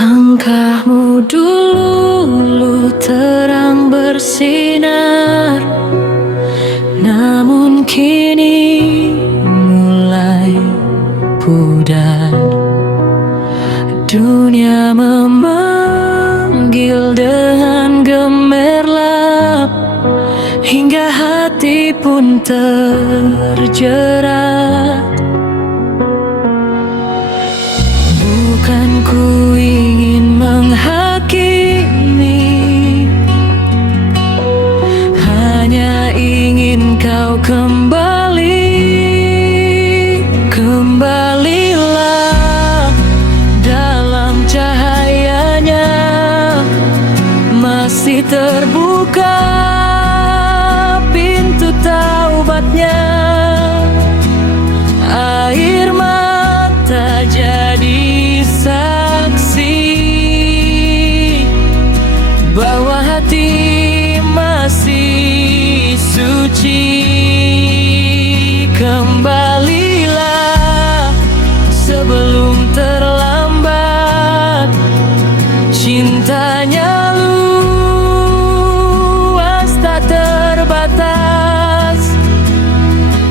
Langkahmu dulu terang bersinar, namun kini mulai pudar. Dunia memanggil dengan gemerlap, hingga hati pun terjerat. Bukan ku ingin menghakimi, hanya ingin kau kembali. Kembalilah dalam cahayanya, masih terbuka pintu taubatnya. Air mata jadi saksi bahwa hati masih suci. Kembalilah sebelum terlambat, cintanya luas tak terbatas.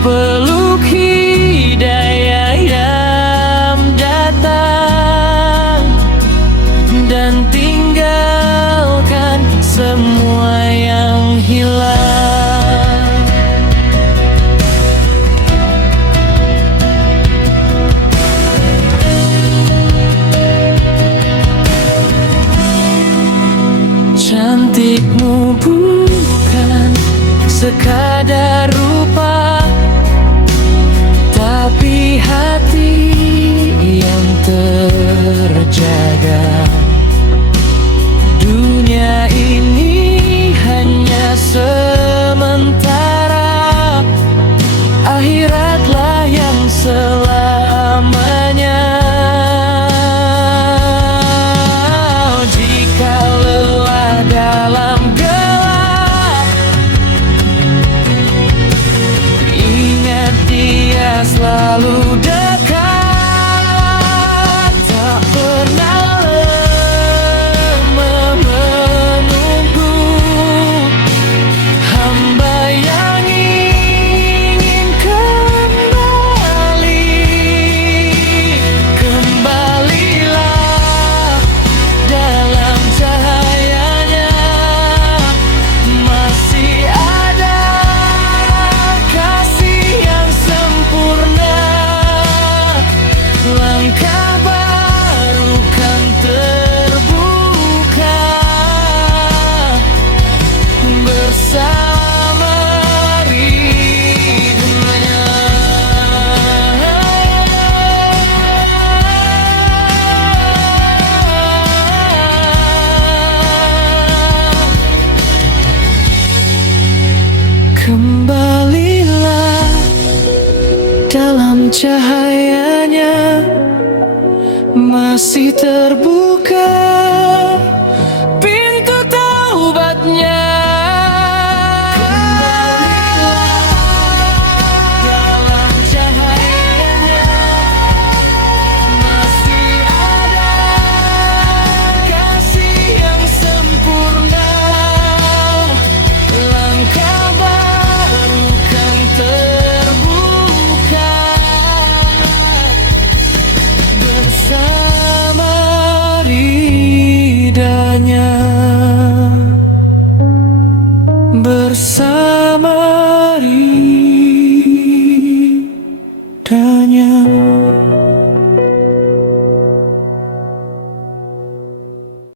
Peluk hidayah yang datang, dan tinggalkan semua yang hilang. Cantikmu bukan sekadar rupa, tapi hati yang terjaga. Dunia ini hanya sementara, akhiratlah yang selamanya. Jika lelah dalam gelap, ingat dia selalu dekat. Tak pernah lama menunggu hamba yang ingin kembali. Kembalilah dalam cahayanya, masih ada kasih yang sempurna. Langkah baru kan terbuka bersama ridhonya. Kembalilah dalam cahayanya, masih terbuka pintu taubatnya. Kembalilah dalam cahayanya, masih ada kasih yang sempurna. Langkah baru kan terbuka bersama ridhanya. Bersama